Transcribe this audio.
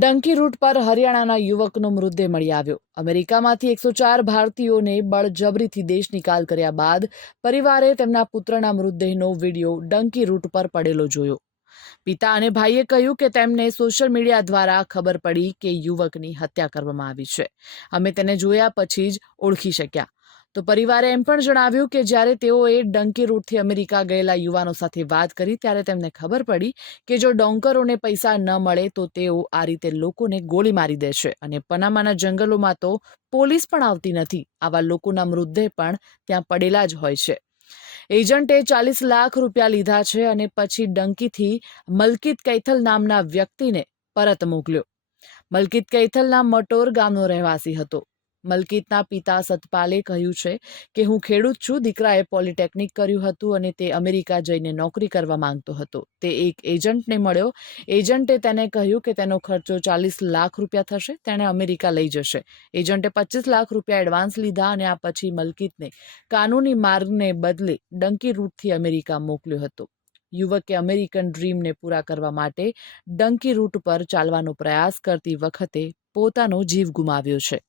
ડંકી route પર હરિયાણાના યુવકનો મૃતદેહ મળી આવ્યો. અમેરિકામાંથી એકસો ચાર ભારતીયોને બળજબરીથી દેશ નિકાલ કર્યા બાદ પરિવારે તેમના પુત્રના મૃતદેહનો વીડિયો ડંકી રૂટ પર પડેલો જોયો. પિતા અને ભાઈએ કહ્યું કે તેમને સોશિયલ મીડિયા દ્વારા ખબર પડી કે યુવકની હત્યા કરવામાં આવી છે. અમે તેને જોયા પછી જ ઓળખી શક્યા. તો પરિવારે એમ પણ જણાવ્યું કે જ્યારે તેઓએ ડંકી રૂટથી અમેરિકા ગયેલા યુવાનો સાથે વાત કરી, ત્યારે તેમને ખબર પડી કે જો ડોંકરોને પૈસા ન મળે, તો તેઓ આ રીતે લોકોને ગોળી મારી દે છે અને પનામાના જંગલોમાં તો પોલીસ પણ આવતી નથી. આવા લોકોના મૃતદેહ પણ ત્યાં પડેલા જ હોય છે. એજન્ટે ચાલીસ લાખ રૂપિયા લીધા છે અને પછી ડંકીથી મલકિત કૈથલ નામના વ્યક્તિને પરત મોકલ્યો. મલકિત કૈથલના મટોર ગામનો રહેવાસી હતો. મલકિતના પિતા સતપાલે કહ્યું છે કે હું ખેડૂત છું, દીકરાએ પોલિટેકનિક કર્યું હતું અને તે અમેરિકા જઈને નોકરી કરવા માંગતો હતો. તે એક એજન્ટને મળ્યો. એજન્ટે તેને કહ્યું કે તેનો ખર્ચો ચાલીસ લાખ રૂપિયા થશે, તેણે અમેરિકા લઈ જશે. એજન્ટે પચીસ લાખ રૂપિયા એડવાન્સ લીધા અને આ પછી મલકીતને કાનૂની માર્ગને બદલે ડંકી રૂટથી અમેરિકા મોકલ્યો હતો. યુવકે અમેરિકન ડ્રીમને પૂરા કરવા માટે ડંકી રૂટ પર ચાલવાનો પ્રયાસ કરતી વખતે પોતાનો જીવ ગુમાવ્યો છે.